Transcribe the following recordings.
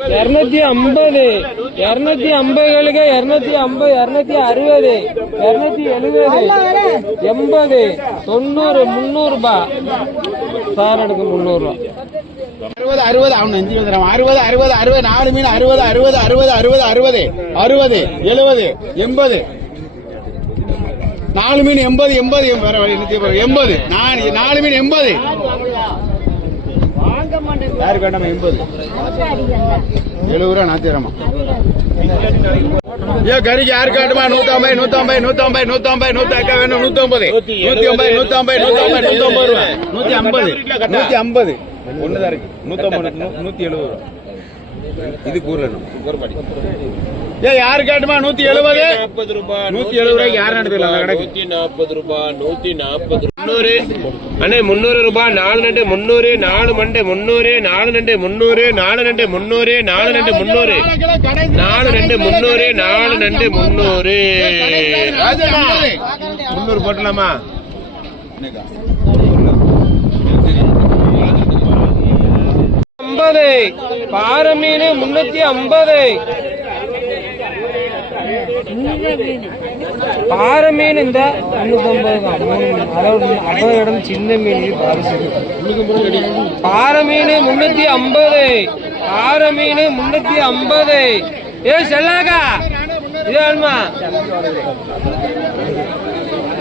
250 250களுக்கு 250 260 270 80 90 300 ரூபாய் சார் எடுக்க 300 ரூபாய் 60 60 அவன் 60 60 60 4 மீன் 60 60 60 60 60 60 70 80 4 மீன் 80 80 வேற வழி 80 4 மீன் 80 யாருக்கு வேண்டாமா 80 70 ரூபா நாத்திரமா ஏ கறிக்கு யாரு காட்டுமா 150 150 150 150 150 வேணும் 150 150 150 150 150 ஒண்ணுதான் இருக்கு 150 170 ரூபா இது கூறணும் ஏ யாரு காட்டுமா 170 170 ரூபாய் 170 ரூபாய்க்கு யாரு நடத்தலாம் கணக்கு 140 ரூபாய் 140 300 அண்ணே 300 ரூபாய் 4 நண்டு 300 4 மண்டை 300 4 நண்டு 300 4 நண்டு 300 4 நண்டு 300 4 நண்டு 300 4 நண்டு 300 300 போட்டலாமா பாறை மீன் 350 பாறை மீன் இந்த 350 இடம் சின்ன மீன் பாறை மீன் 350 பாறை மீன் 350 ஏ செல்லாக்கா இது வேணுமா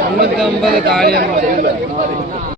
350 காளியம்